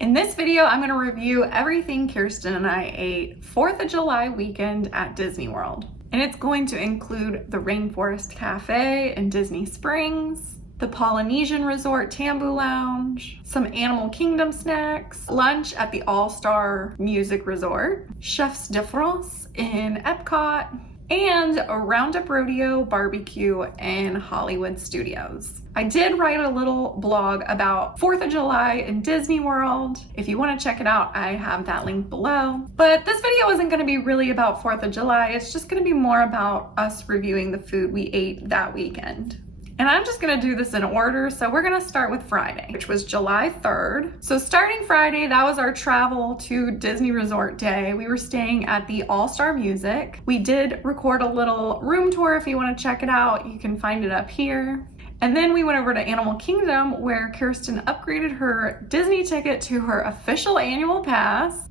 In this video, I'm going to review everything Kirsten and I ate 4th of July weekend at Disney World. And it's going to include the Rainforest Cafe in Disney Springs, the Polynesian Resort Tambu Lounge, some Animal Kingdom snacks, lunch at the All-Star Music Resort, Chefs de France in Epcot, and a Roundup Rodeo barbecue in Hollywood Studios. I did write a little blog about 4th of July in Disney World. If you want to check it out, I have that link below. But this video isn't going to be really about 4th of July. It's just going to be more about us reviewing the food we ate that weekend. And I'm just gonna do this in order. So we're gonna start with Friday, which was July 3rd. So starting Friday, that was our travel to Disney Resort day. We were staying at the All-Star Music. We did record a little room tour. If you wanna check it out, you can find it up here. And then we went over to Animal Kingdom where Kirsten upgraded her Disney ticket to her official annual pass.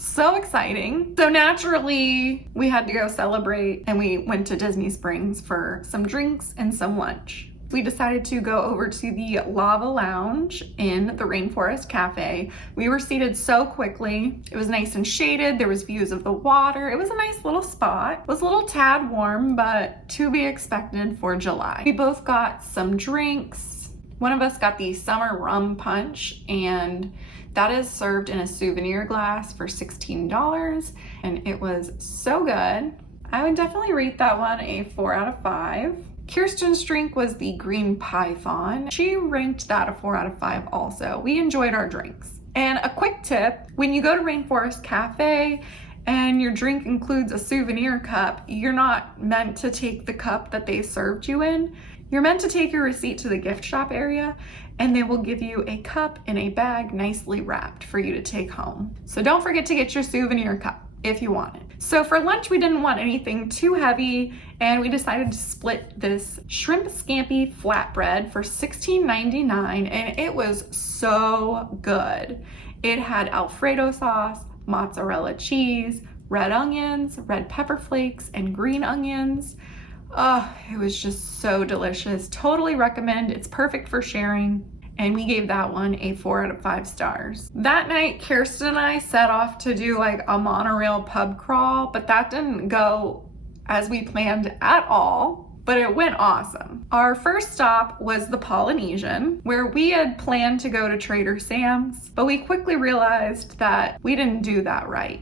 So exciting. So naturally, we had to go celebrate and we went to Disney Springs for some drinks and some lunch. We decided to go over to the Lava Lounge in the Rainforest Cafe. We were seated so quickly. It was nice and shaded. There was views of the water. It was a nice little spot. It was a little tad warm, but to be expected for July. We both got some drinks. One of us got the summer rum punch, and that is served in a souvenir glass for $16, and it was so good. I would definitely rate that one a 4 out of 5. Kirsten's drink was the Green Python. She ranked that a 4 out of 5 also. We enjoyed our drinks. And a quick tip, when you go to Rainforest Cafe and your drink includes a souvenir cup, you're not meant to take the cup that they served you in. You're meant to take your receipt to the gift shop area, and they will give you a cup in a bag nicely wrapped for you to take home. So don't forget to get your souvenir cup if you want it. So for lunch, we didn't want anything too heavy, and we decided to split this shrimp scampi flatbread for $16.99, and it was so good. It had Alfredo sauce, mozzarella cheese, red onions, red pepper flakes, and green onions. Oh, it was just so delicious. Totally recommend. It's perfect for sharing. And we gave that one a 4 out of 5 stars. That night, Kirsten and I set off to do like a monorail pub crawl, but that didn't go as we planned at all, but it went awesome. Our first stop was the Polynesian, where we had planned to go to Trader Sam's, but we quickly realized that we didn't do that right.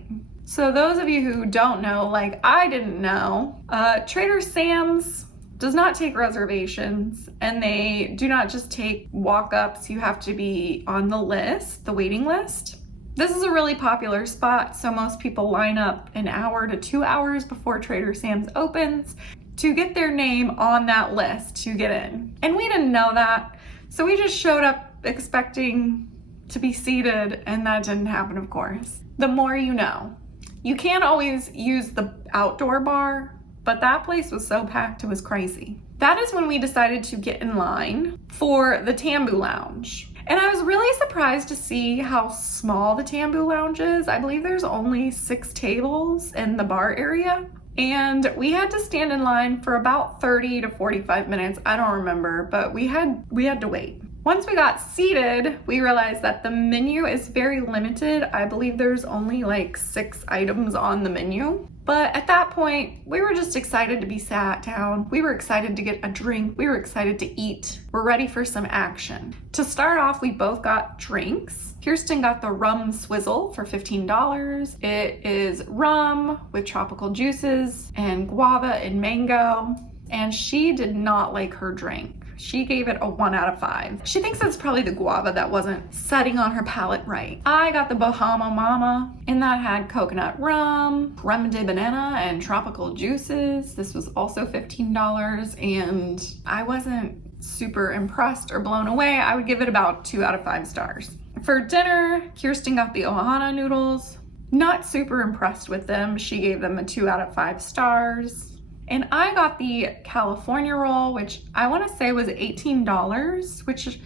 So those of you who don't know, like I didn't know, Trader Sam's does not take reservations, and they do not just take walk-ups. You have to be on the list, the waiting list. This is a really popular spot, so most people line up an hour to 2 hours before Trader Sam's opens to get their name on that list to get in. And we didn't know that, so we just showed up expecting to be seated, and that didn't happen, of course. The more you know. You can't always use the outdoor bar, but that place was so packed it was crazy. That is when we decided to get in line for the Tambu Lounge. And I was really surprised to see how small the Tambu Lounge is. I believe there's only 6 tables in the bar area. And we had to stand in line for about 30 to 45 minutes. I don't remember, but we had to wait. Once we got seated, we realized that the menu is very limited. I believe there's only like 6 items on the menu. But at that point, we were just excited to be sat down. We were excited to get a drink. We were excited to eat. We're ready for some action. To start off, we both got drinks. Kirsten got the rum swizzle for $15. It is rum with tropical juices and guava and mango. And she did not like her drink. She gave it a 1 out of 5. She thinks it's probably the guava that wasn't setting on her palate right. I got the Bahama Mama, and that had coconut rum, creme de banana, and tropical juices. This was also $15, and I wasn't super impressed or blown away. I would give it about 2 out of 5 stars. For dinner, Kirsten got the Ohana noodles. Not super impressed with them. She gave them a 2 out of 5 stars. And I got the California roll, which I want to say was $18, which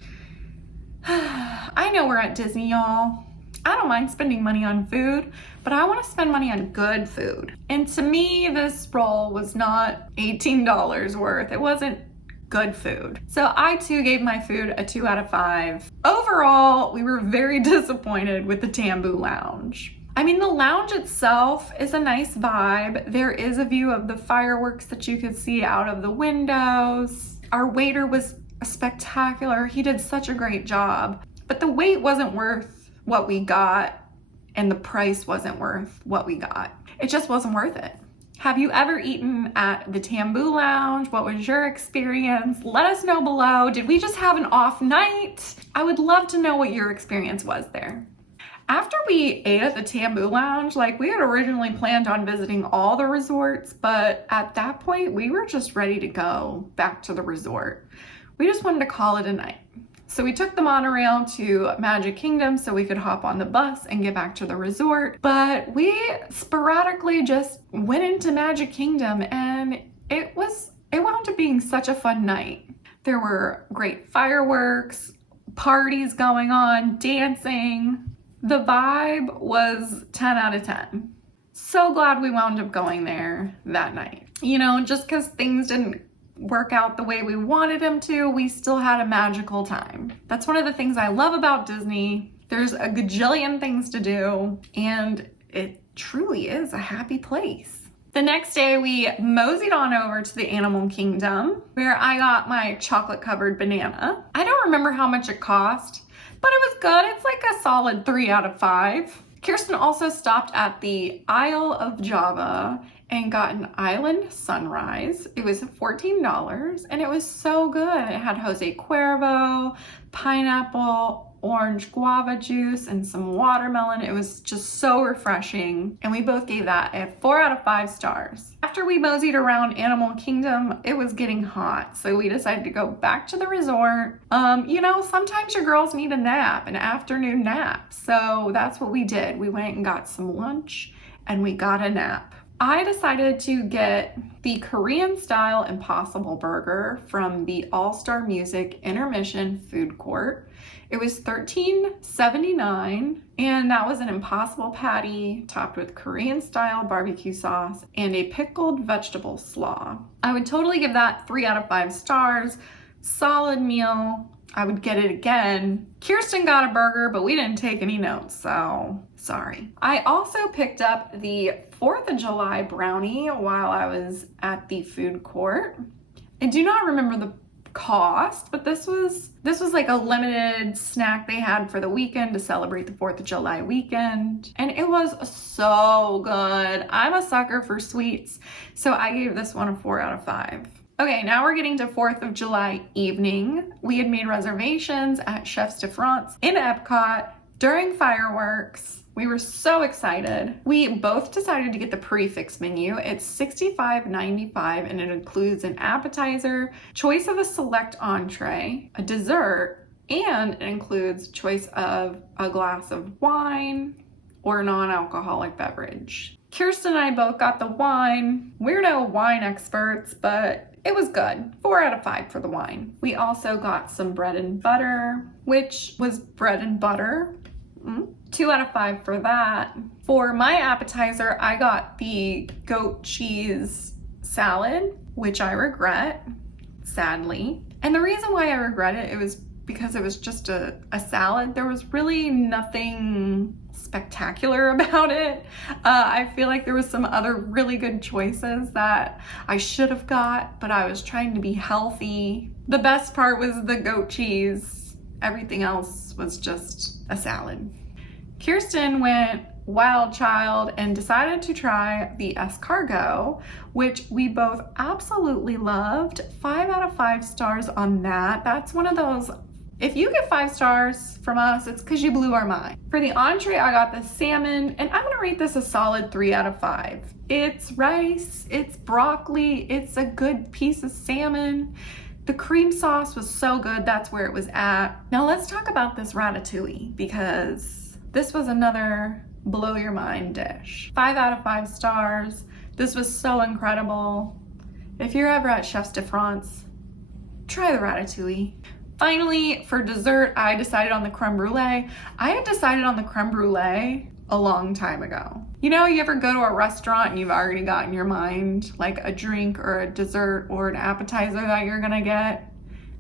I know we're at Disney, y'all. I don't mind spending money on food, but I want to spend money on good food. And to me, this roll was not $18 worth. It wasn't good food. So I too gave my food a 2 out of 5. Overall, we were very disappointed with the Tambu Lounge. I mean, the lounge itself is a nice vibe. There is a view of the fireworks that you could see out of the windows. Our waiter was spectacular. He did such a great job. But the wait wasn't worth what we got, and the price wasn't worth what we got. It just wasn't worth it. Have you ever eaten at the Tambu Lounge? What was your experience? Let us know below. Did we just have an off night? I would love to know what your experience was there. After we ate at the Tambu Lounge, like, we had originally planned on visiting all the resorts, but at that point we were just ready to go back to the resort. We just wanted to call it a night. So we took the monorail to Magic Kingdom so we could hop on the bus and get back to the resort. But we sporadically just went into Magic Kingdom, and it wound up being such a fun night. There were great fireworks, parties going on, dancing. The vibe was 10 out of 10. So glad we wound up going there that night. You know, just because things didn't work out the way we wanted them to, we still had a magical time. That's one of the things I love about Disney. There's a gajillion things to do, and it truly is a happy place. The next day, we moseyed on over to the Animal Kingdom, where I got my chocolate-covered banana. I don't remember how much it cost, but it was good. It's like a solid 3 out of 5. Kirsten also stopped at the Isle of Java and got an island sunrise. It was $14 and it was so good. It had Jose Cuervo, pineapple, orange guava juice, and some watermelon. It was just so refreshing, and we both gave that a 4 out of 5 stars. After we moseyed around Animal Kingdom, it was getting hot, so we decided to go back to the resort. You know, sometimes your girls need a nap, an afternoon nap, so that's what we did. We went and got some lunch, and we got a nap. I decided to get the Korean-style Impossible Burger from the All-Star Music Intermission Food Court. It was $13.79, and that was an Impossible patty topped with Korean-style barbecue sauce and a pickled vegetable slaw. I would totally give that 3 out of 5 stars. Solid meal. I would get it again. Kirsten got a burger, but we didn't take any notes, so sorry. I also picked up the 4th of July brownie while I was at the food court. I do not remember the cost, but this was like a limited snack they had for the weekend to celebrate the 4th of July weekend, and it was so good. I'm a sucker for sweets, so I gave this one a 4 out of 5. Okay, now we're getting to 4th of July evening. We had made reservations at Chefs de France in Epcot during fireworks. We were so excited. We both decided to get the prefix menu. It's $65.95 and it includes an appetizer, choice of a select entree, a dessert, and it includes choice of a glass of wine or non-alcoholic beverage. Kirsten and I both got the wine. We're no wine experts, but it was good. 4 out of 5 for the wine. We also got some bread and butter, which was bread and butter. 2 out of 5 for that. For my appetizer, I got the goat cheese salad, which I regret, sadly. And the reason why I regret it, was because it was just a salad. There was really nothing spectacular about it. I feel like there was some other really good choices that I should have got, but I was trying to be healthy. The best part was the goat cheese. Everything else was just a salad. Kirsten went wild child and decided to try the escargot, which we both absolutely loved. 5 out of 5 stars on that. That's one of those, if you get 5 stars from us, it's because you blew our mind. For the entree, I got the salmon, and I'm gonna rate this a solid 3 out of 5. It's rice, it's broccoli, it's a good piece of salmon. The cream sauce was so good, that's where it was at. Now let's talk about this ratatouille, because this was another blow your mind dish. 5 out of 5 stars. This was so incredible. If you're ever at Chefs de France, try the ratatouille. Finally, for dessert, I decided on the creme brulee. I had decided on the creme brulee a long time ago. You know, you ever go to a restaurant and you've already got in your mind like a drink or a dessert or an appetizer that you're gonna get?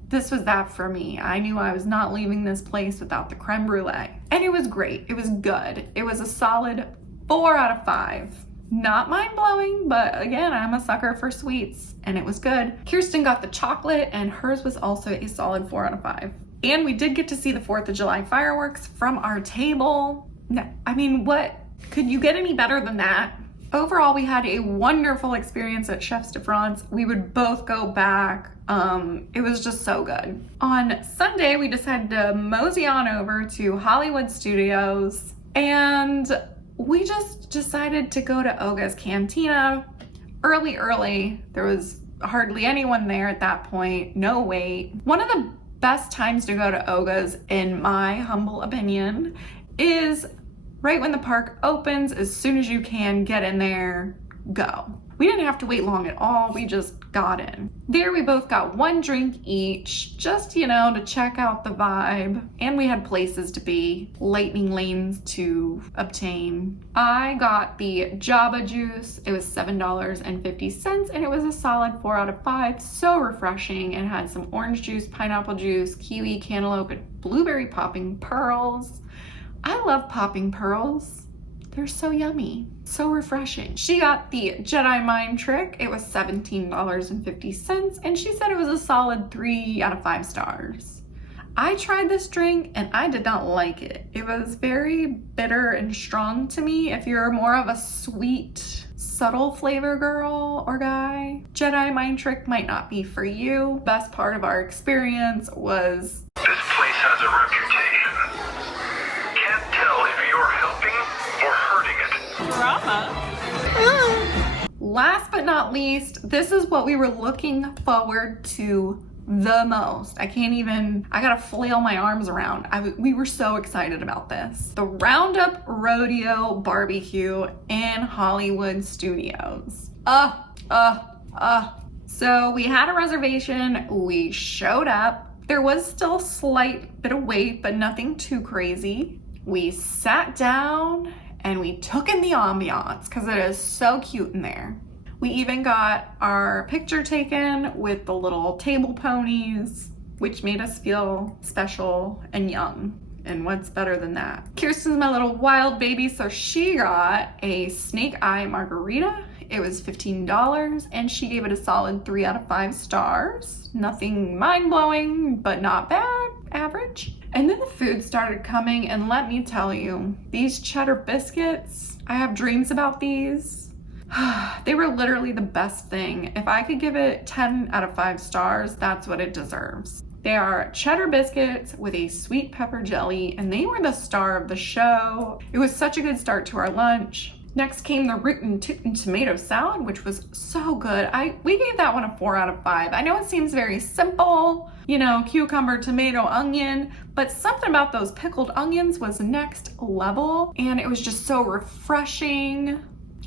This was that for me. I knew I was not leaving this place without the creme brulee. And it was great. It was good. It was a solid 4 out of 5. Not mind-blowing, but again, I'm a sucker for sweets, and it was good. Kirsten got the chocolate, and hers was also a solid 4 out of 5. And we did get to see the 4th of July fireworks from our table. No, I mean, what? Could you get any better than that? Overall, we had a wonderful experience at Chefs de France. We would both go back. It was just so good. On Sunday, we decided to mosey on over to Hollywood Studios, and we just decided to go to Oga's Cantina early. There was hardly anyone there at that point, no wait. One of the best times to go to Oga's, in my humble opinion, is right when the park opens. As soon as you can get in there, go. We didn't have to wait long at all, we just got in. There we both got 1 drink each, just, you know, to check out the vibe. And we had places to be, lightning lanes to obtain. I got the Java juice. It was $7.50 and it was a solid 4 out of 5. So refreshing. It had some orange juice, pineapple juice, kiwi, cantaloupe, and blueberry popping pearls. I love popping pearls. They're so yummy, so refreshing. She got the Jedi Mind Trick. It was $17.50, and she said it was a solid 3 out of 5 stars. I tried this drink and I did not like it. It was very bitter and strong to me. If you're more of a sweet, subtle flavor girl or guy, Jedi Mind Trick might not be for you. Best part of our experience was this place has a reputation. Can't tell if you're helping or hurting it. Drama. Last but not least, this is what we were looking forward to the most. I gotta flail my arms around. We were so excited about this. The Roundup Rodeo Barbecue in Hollywood Studios. So we had a reservation, we showed up. There was still a slight bit of wait, but nothing too crazy. We sat down and we took in the ambiance because it is so cute in there. We even got our picture taken with the little table ponies, which made us feel special and young. And what's better than that? Kirsten's my little wild baby, so she got a snake eye margarita. It was $15, and she gave it a solid 3 out of 5 stars. Nothing mind-blowing, but not bad, average. And then the food started coming, and let me tell you, these cheddar biscuits, I have dreams about these. They were literally the best thing. If I could give it 10 out of 5 stars, that's what it deserves. They are cheddar biscuits with a sweet pepper jelly, and they were the star of the show. It was such a good start to our lunch. Next came the root and tomato salad, which was so good. We gave that one a 4 out of 5. I know it seems very simple, you know, cucumber, tomato, onion, but something about those pickled onions was next level, and it was just so refreshing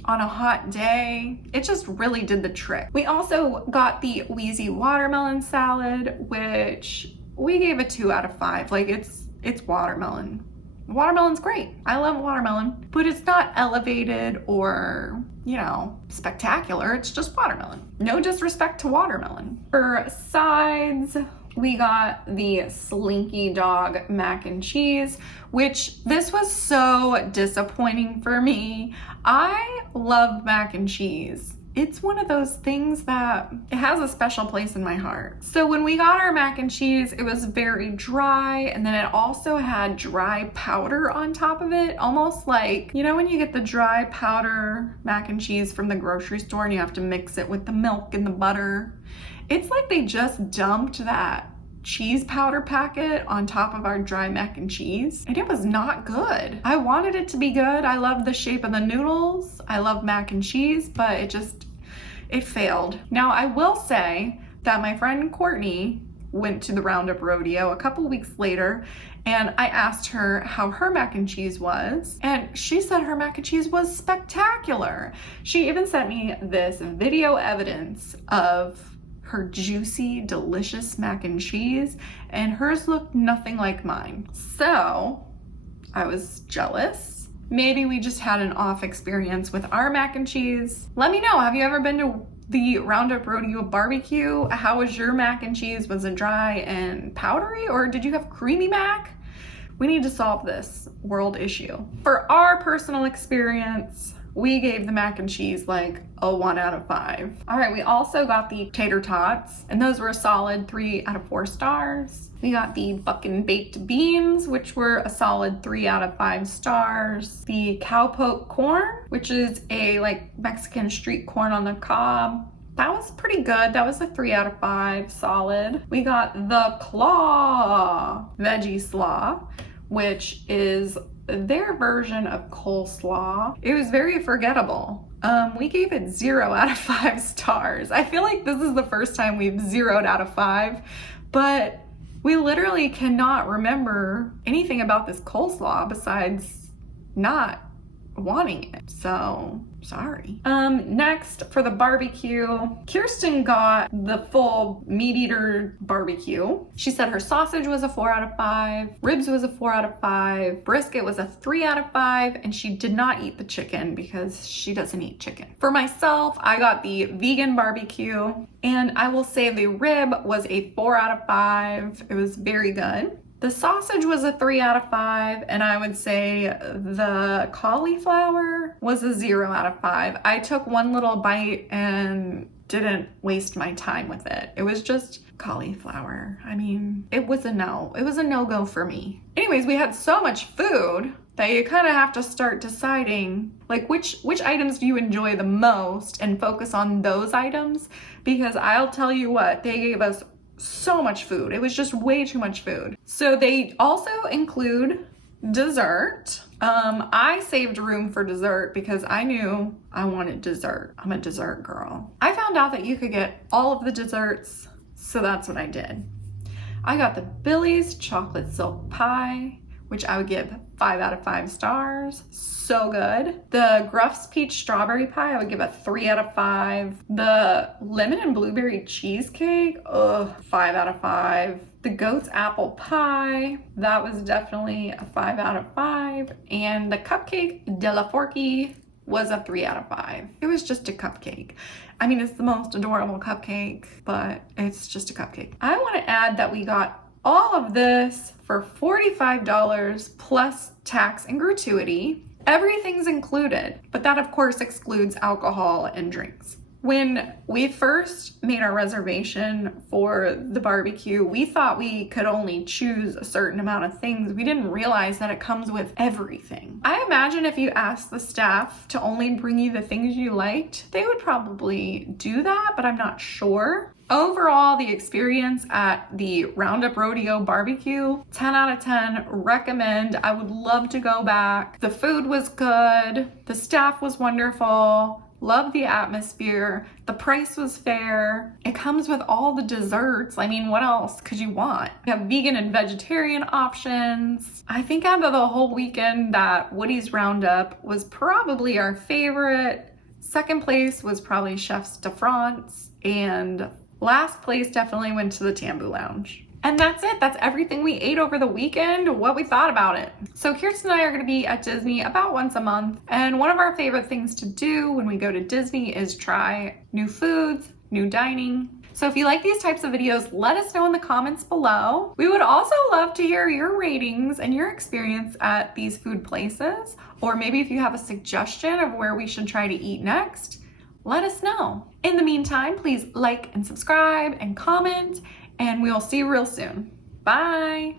on a hot day. It just really did the trick. We also got the Wheezy watermelon salad, which we gave a 2 out of 5. Like, it's watermelon. Watermelon's great. I love watermelon, but it's not elevated or, you know, spectacular. It's just watermelon. No disrespect to watermelon. For sides, we got the Slinky Dog mac and cheese, which this was so disappointing for me. I love mac and cheese. It's one of those things that it has a special place in my heart. So when we got our mac and cheese, it was very dry, and then it also had dry powder on top of it, almost like, you know, when you get the dry powder mac and cheese from the grocery store and you have to mix it with the milk and the butter. It's like they just dumped that cheese powder packet on top of our dry mac and cheese, and it was not good. I wanted it to be good. I love the shape of the noodles. I love mac and cheese, but it failed. Now, I will say that my friend Courtney went to the Roundup Rodeo a couple weeks later, and I asked her how her mac and cheese was, and she said her mac and cheese was spectacular. She even sent me this video evidence of her juicy, delicious mac and cheese, and hers looked nothing like mine. So I was jealous, Maybe we just had an off experience with our mac and cheese. Let me know, have you ever been to the Roundup Rodeo barbecue? How was your mac and cheese? Was it dry and powdery, or did you have creamy mac? We need to solve this world issue. For our personal experience, we gave the mac and cheese like a 1 out of 5. All right, we also got the tater tots, and those were a solid 3 out of 4 stars. We got the buckin' baked beans, which were a solid 3 out of 5 stars. The cowpoke corn, which is a like Mexican street corn on the cob. That was pretty good. That was a 3 out of 5, solid. We got the claw veggie slaw, which is their version of coleslaw. It was very forgettable. We gave it 0 out of 5 stars. I feel like this is the first time we've 0'd out of 5, but we literally cannot remember anything about this coleslaw besides not wanting it. So sorry. Next for the barbecue, Kirsten got the full meat eater barbecue. She said her sausage was a 4 out of 5, ribs was a 4 out of 5, brisket was a 3 out of 5, and she did not eat the chicken because she doesn't eat chicken. For myself, I got the vegan barbecue, and I will say the rib was a 4 out of 5. It was very good. The sausage was a 3 out of 5, and I would say the cauliflower was a 0 out of 5. I took one little bite and didn't waste my time with it. It was just cauliflower. I mean, it was a no. It was a no-go for me. Anyways, we had so much food that you kind of have to start deciding like which items do you enjoy the most and focus on those items, because I'll tell you what, they gave us so much food. It was just way too much food. So they also include dessert. I saved room for dessert because I knew I wanted dessert. I'm a dessert girl. I found out that you could get all of the desserts, so that's what I did. I got the Billy's chocolate silk pie, which I would give 5 out of 5 stars. So good. The Gruff's peach strawberry pie, I would give a 3 out of 5. The lemon and blueberry cheesecake, 5 out of 5. The goat's apple pie, that was definitely a 5 out of 5. And the cupcake de la Forky was a 3 out of 5. It was just a cupcake. I mean, it's the most adorable cupcake, but it's just a cupcake. I want to add that we got all of this for $45 plus tax and gratuity. Everything's included, but that of course excludes alcohol and drinks. When we first made our reservation for the barbecue, we thought we could only choose a certain amount of things. We didn't realize that it comes with everything. I imagine if you asked the staff to only bring you the things you liked, they would probably do that, but I'm not sure. Overall, the experience at the Roundup Rodeo barbecue, 10 out of 10, recommend. I would love to go back. The food was good. The staff was wonderful. Love the atmosphere. The price was fair. It comes with all the desserts. I mean, what else could you want? You have vegan and vegetarian options. I think out of the whole weekend, that Woody's Roundup was probably our favorite. Second place was probably Chef's de France, and last place definitely went to the Tambu Lounge. And that's it. That's everything we ate over the weekend, what we thought about it. So Kirsten and I are going to be at Disney about once a month. And one of our favorite things to do when we go to Disney is try new foods, new dining. So if you like these types of videos, let us know in the comments below. We would also love to hear your ratings and your experience at these food places. Or maybe if you have a suggestion of where we should try to eat next, let us know. In the meantime, please like and subscribe and comment, and we will see you real soon. Bye.